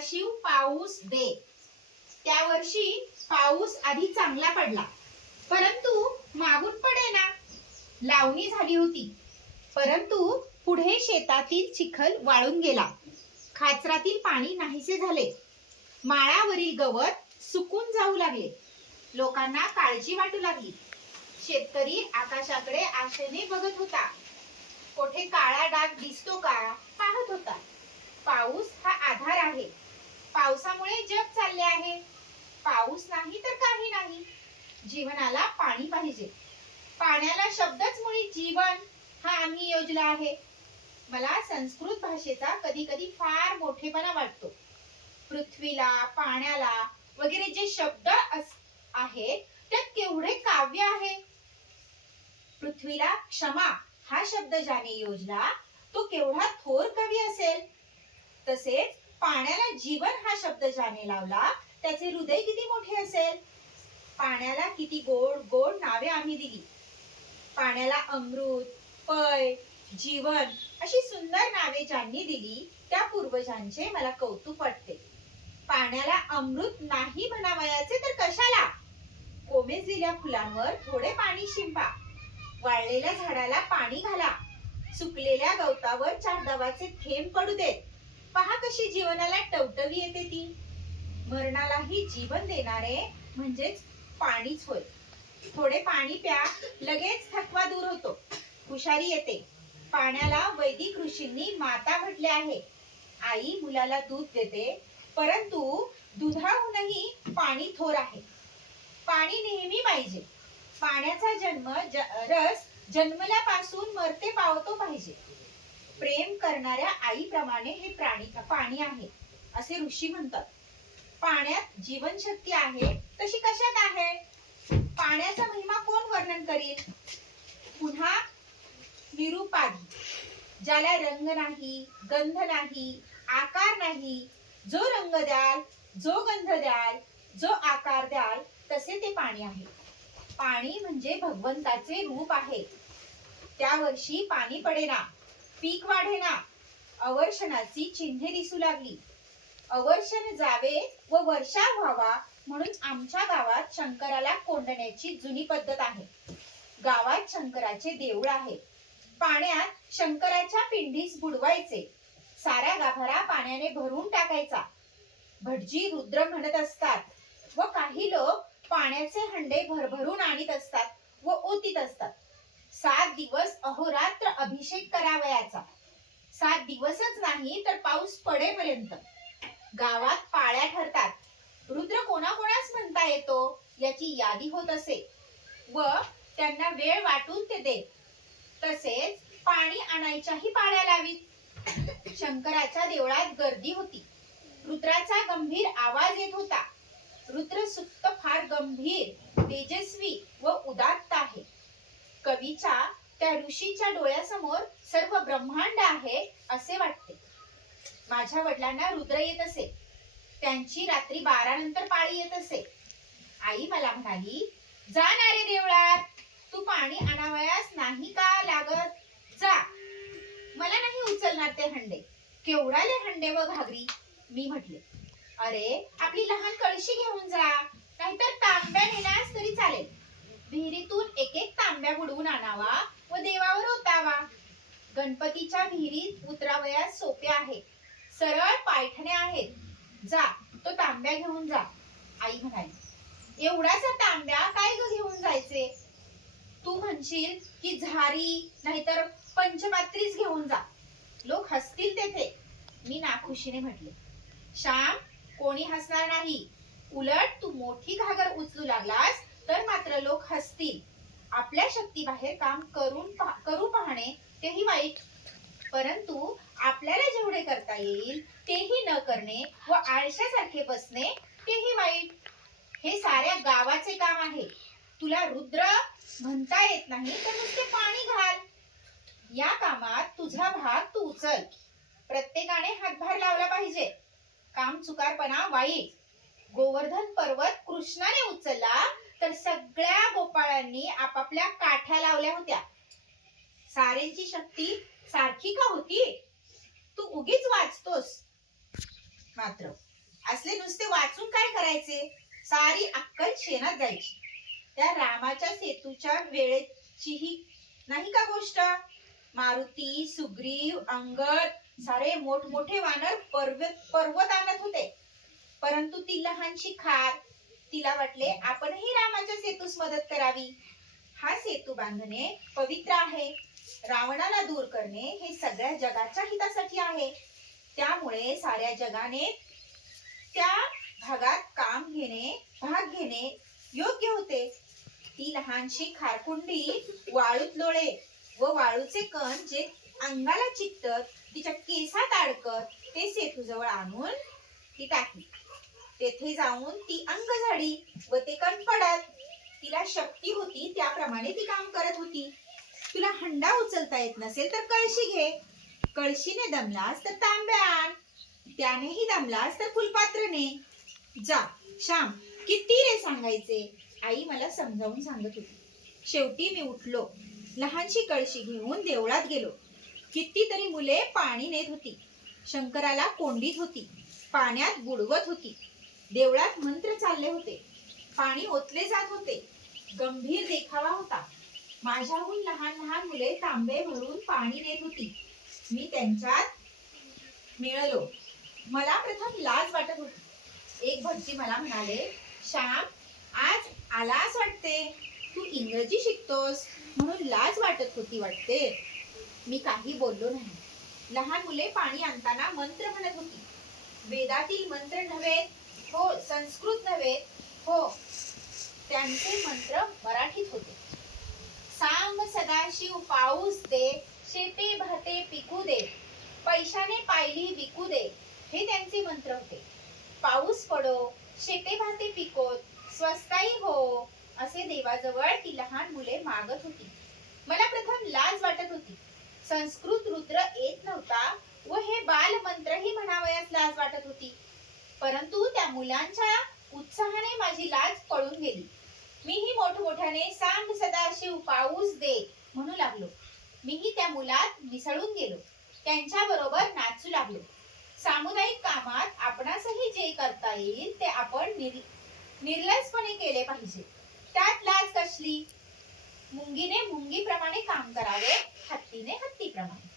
सदाशिव पाऊस दे. त्या वर्षी पाऊस आधी चांगला पडला. परंतु मागून पडेना. लावणी झाली होती. परंतु पुढे शेतातील चिखल वाळून गेला. खाचरातील पाणी नाहीसे झाले. माळावरील गवत सुकून जाऊ लागले. लोकांना काळजी वाटू लागली. शेतकरी आकाशाकडे आशेने बघत होता. कोठे काळा डाग दिसतो का? पाहत होता. पाऊस हा आधार आहे. पावसामुळे जग चालले आहे. पाऊस नाही तर काही नाही. जीवनाला पाणी पाहिजे. पाण्याला शब्दच मुळी जीवन हा आम्ही योजला आहे. मला संस्कृत भाषेचा कधी कधी फार मोठेपणा वाटतो. पृथ्वीला पाण्याला वगैरे जे शब्द अस- आहेत त्यात केवढे काव्य आहे. पृथ्वीला क्षमा हा शब्द ज्याने योजला तो केवढा थोर कवी असेल. तसेच पाण्याला जीवन हा शब्द ज्याने लावला त्याचे हृदय किती मोठे असेल? पाण्याला किती गोड गोड नावे आम्ही दिली. पाण्याला अमृत पय जीवन अशी सुंदर नावे ज्यांनी दिली त्या पूर्वजांचे मला कौतुक वाटते. पाण्याला अमृत नाही म्हणावयाचे तर कशाला? कोमेजलेल्या फुलांवर थोडे पाणी शिंपा. वाळलेल्या झाडाला पाणी घाला. सुकलेल्या गवतावर चार दवाचे थेंब पडू देत. पहा कशी जीवनाला टवटवी येते ती. मरणालाही जीवन देणारे म्हणजेच पाणीच होय. थोडे पाणी प्या लगेच थकवा दूर होतो. हुशारी येते. पाण्याला वैदिक ऋषींनी माता म्हटले आहे. आई मुलाला दूध देते परंतु दुधाहूनही पाणी थोर आहे. पाणी नेहमी पाहिजे. पाण्याचा जन्म ज- रस जन्मल्यापासून मरते पावतो पाहिजे. प्रेम करणाऱ्या आईप्रमाणे हे प्राणी पाणी आहे असे ऋषी म्हणतात. पाण्यात जीवनशक्ती आहे तशी कशात आहे? पाण्याचा महिमा कोण वर्णन करील? पुन्हा निरुपाधी ज्याला रंग नाही गंध नाही आकार नाही जो रंग द्याल जो गंध द्याल जो आकार द्याल तसे ते पाणी आहे. पाणी म्हणजे भगवंताचे रूप आहे. त्या वर्षी पाणी पडेना. पीक वाढेना. अवर्षणाची चिन्हे दिसू लागली. अवर्षण जावे व वर्षा व्हावा म्हणून आमच्या गावात शंकराला कोंडण्याची जुनी पद्धत आहे. गावात शंकराचे देऊळ आहे. पाण्यात शंकराच्या पिंडीस बुडवायचे. साऱ्या गाभारा पाण्याने भरून टाकायचा. भटजी रुद्र म्हणत असतात व काही लोक पाण्याचे हंडे भरभरून आणीत असतात व ओतीत असतात. सात दिवस अहोरात्र अभिषेक करावयाचा. सात दिवसच नाही तर पाऊस पडेपर्यंत. गावात पाळ्या ठरतात. रुद्र कोणाकोणास म्हणता येतो याची यादी होत असे. व त्यांना वेळ वाटून ते देत. तसेच पाणी आणायच्याही पाळ्या लावीत. शंकराच्या देवळात गर्दी होती. रुद्राचा गंभीर आवाज येत होता. रुद्र सुप्त फार गंभीर तेजस्वी व उदात्त कवीच्या त्या ऋषीच्या डोळ्यासमोर सर्व ब्रह्मांड आहे असे वाटते. माझ्या वडिलांना रुद्र येत असे. त्यांची रात्री बारा नंतर पाळी येत असे. आई मला म्हणाली जा ना रे देवळात. तू पाणी आणावयास नाही का लागत? जा. मला नाही उचलणार ते हंडे. केवढाले हंडे व घागरी. मी म्हटले अरे आपली लहान कळशी घेऊन जा. नाहीतर तांब्या नेणार तरी चालेल विहिरीतून एक एक तांब्या बुडवून आणावा व देवावर ओतावा गणपतीच्या विहिरीत उतरावयास सोपे आहे. सरळ पायठण्या आहेत. जा तो तांब्या घेऊन जा आई म्हणाली. एवढासा तांब्या काय ग घेऊन जायचे? तू म्हणशील की झारी नाहीतर पंचपात्रीच घेऊन जा. लोक हसतील तेथे. मी नाखुशीने म्हटले. श्याम कोणी हसणार नाही. उलट तू मोठी घागर उचलू लागलास तर मात्र लोक हसतील. आपल्या शक्तीबाहेर काम करून पा- करू पाहणे तेही वाईट. परंतु आपल्याला जेवढे करता येईल तेही न करणे व आळशासारखे बसणे तेही वाईट. हे साऱ्या गावाचे काम आहे. तुला रुद्र म्हणता येत नाही तर नुसते पाणी घाल. या कामात तुझा भाग तू उचल. प्रत्येकाने हातभार लावला पाहिजे. काम चुकारपणा वाईट. गोवर्धन पर्वत कृष्णाने उचलला तर सगळ्या गोपाळांनी आपापल्या काठ्या लावल्या होत्या. साऱ्यांची शक्ती सारखी का होती? तू उगीच वाचतोस. मात्र असले नुसते वाचून काय करायचे? सारी अक्कल शेणात जायची. त्या रामाच्या सेतूच्या वेळेचीही नाही का गोष्ट? मारुती सुग्रीव अंगद सारे मोठमोठे वानर पर्वत पर्वत आणत होते. परंतु ती लहानशी खार तिला वाटले आपणही रामाच्या सेतूस मदत करावी. हा सेतू बांधणे पवित्र आहे. रावणाला दूर करणे हे सगळ्या जगाच्या हितासाठी आहे. त्यामुळे साऱ्या जगाने त्या भागात काम घेणे भाग घेणे योग्य होते. ती लहानशी खारकुंडी वाळूत लोळे व वाळूचे कण जे अंगाला चिकटत तिच्या केसात अडकत ते सेतूजवळ आणून ती टाकली. तेथे जाऊन ती अंग झाडी व ते कण पडत. तिला शक्ती होती त्याप्रमाणे ती काम करत होती. तुला हंडा उचलता येत नसेल तर कळशी घे. कळशीने दमलास तर तांब्या आण. त्यानेही दमलास तर फुलपात्रने जा श्याम किती रे सांगायचे? आई मला समजावून सांगत होती. शेवटी मी उठलो. लहानशी कळशी घेऊन देवळात गेलो. कितीतरी मुले पाणी नेत होती. शंकराला कोंडीत होती. पाण्यात बुडवत होती. देवळात मंत्र चालले होते. पाणी ओतले जात होते. गंभीर देखावा होता. माझ्याहून लहान लहान मुले तांबे भरून पाणी नेत होती. मी त्यांच्यात मिळलो. मला प्रथम लाज वाटत होती. एक भटजी मला म्हणाले श्याम आज आलास वाटते? तू इंग्रजी शिकतोस म्हणून लाज वाटत होती वाटते. मी काही बोललो नाही. लहान मुले पाणी आणताना मंत्र म्हणत होती. वेदातील मंत्र नव्हे हो संस्कृत नव्हे हो त्यांचे मंत्र मराठीत होते. सांग सदाशिव पाऊस दे शेते भाते पिकू दे पैशाने पायली विकू दे हे त्यांचे मंत्र होते. पाऊस पडो शेते भाते पिकोत स्वस्ताई हो असे देवाजवळ ती लहान मुले मागत होती. मला प्रथम लाज वाटत होती. संस्कृत रुद्र येत नव्हता व हे बाल मंत्रही म्हणावयास लाज वाटत होती. परंतु त्या मुलांच्या उत्साहाने माझी लाज पळून गेली. मीही मोठमोठ्याने सांड सदाशिव पाऊस दे म्हणू लागलो. मीही त्या मुलात मिसळून गेलो. त्यांच्या बरोबर नाचू लागलो. सामुदायिक कामात आपणासही जे करता येईल ते आपण निर निर्लजपणे केले पाहिजे. त्यात लाज कसली? मुंगीने मुंगीप्रमाणे काम करावे हत्तीने हत्तीप्रमाणे.